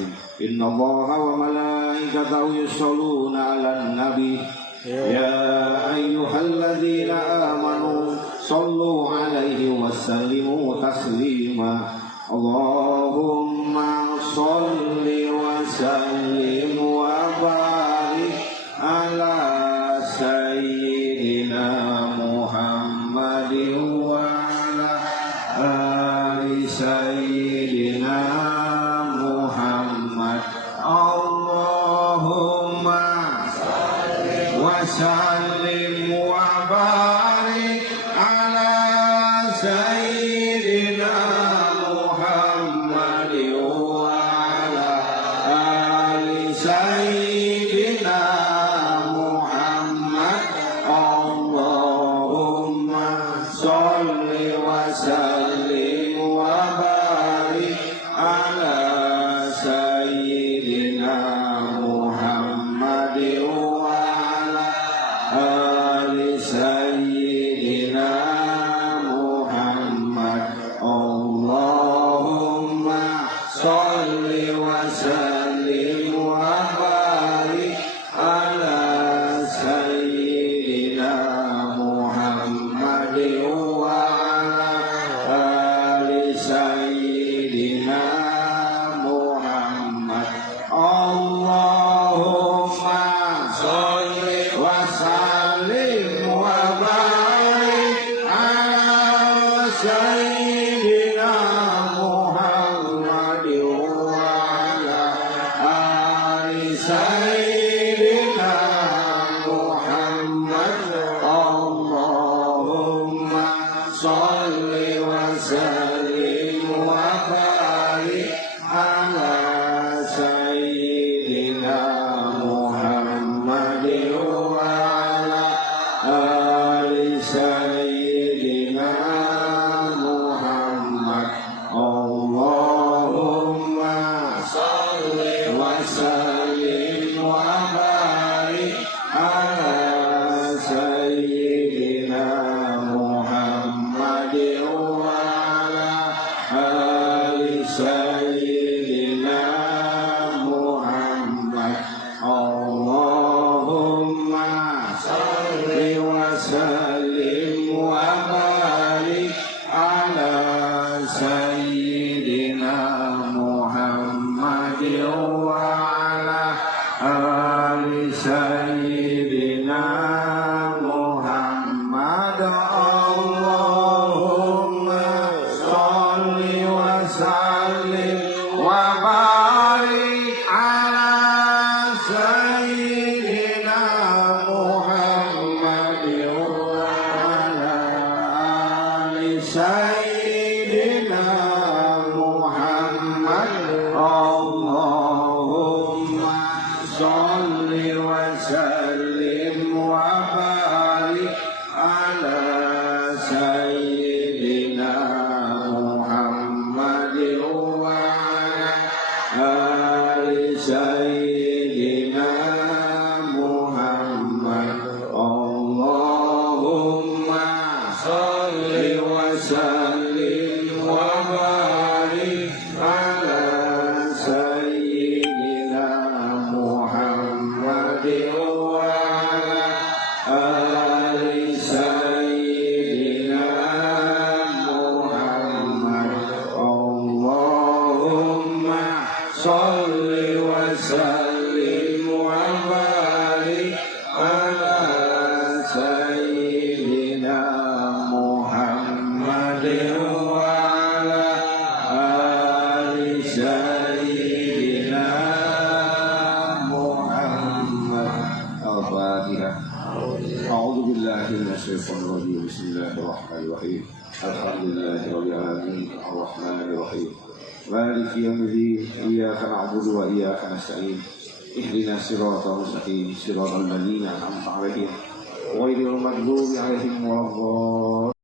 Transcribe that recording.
Bismillahirrahmanirrahim. Innallaha wa malaikatahu yusholluna 'alan nabi. Ya ayyuhalladzina amanu shallu 'alaihi wa sallimu taslima. Allahumma shalli wa sallim wa barik ala sayyidina Muhammadin wa ala ali sayyidina Muhammad. Allahumma shalli wa sallim wa barik ala sayyidina Muhammad wa ala ali sayyidina Muhammad. Allahumma shalli wa sallim wa barik ala sayyidina Muhammad wa ala ali sayyidina Muhammad. Allahumma shalli wa sallim wa barik ala sayyidina Muhammad wa ala ali sayyidina Muhammad. Allahumma shalli wa sallim wa barik ala sayyidina Muhammad wa ala ali sayyidina Muhammad. Allahumma shalli wa sallim wa barik ala sayyidina Muhammad wa ala ali sayyidina Muhammad. Allahumma shalli wa sallim wa barik ala sayyidina Muhammad wa ala ali sayyidina Muhammad. Allahumma shalli wa sallim wa barik ala sayyidina Muhammad wa ala ali sayyidina Muhammad. Allahumma shalli wa sallim wa barik ala sayyidina Muhammad wa ala ali sayyidina Muhammad. Allahumma shalli wa sallim wa barik ala sayyidina Muhammad wa ala ali sayyidina Muhammad. Allahumma shalli wa sallim wa barik ala sayyidina Muhammad wa ala ali sayyidina Muhammad. Allahumma shalli wa sallim wa barik ala sayyidina Muhammad wa ala ali sayyidina Muhammad. Al-Fatihah. A'udzu billahi minasy syaithanir rajim. Bismillahirrahmanirrahim. Alhamdulillahirabbil alamin. Arrahmanir rahim. Maliki yaumiddin. Iyyaka na'budu wa iyyaka nasta'in. Ihdinas siratal mustaqim. Siratal ladzina an'amta 'alaihim ghairil maghdubi 'alaihim waladdallin.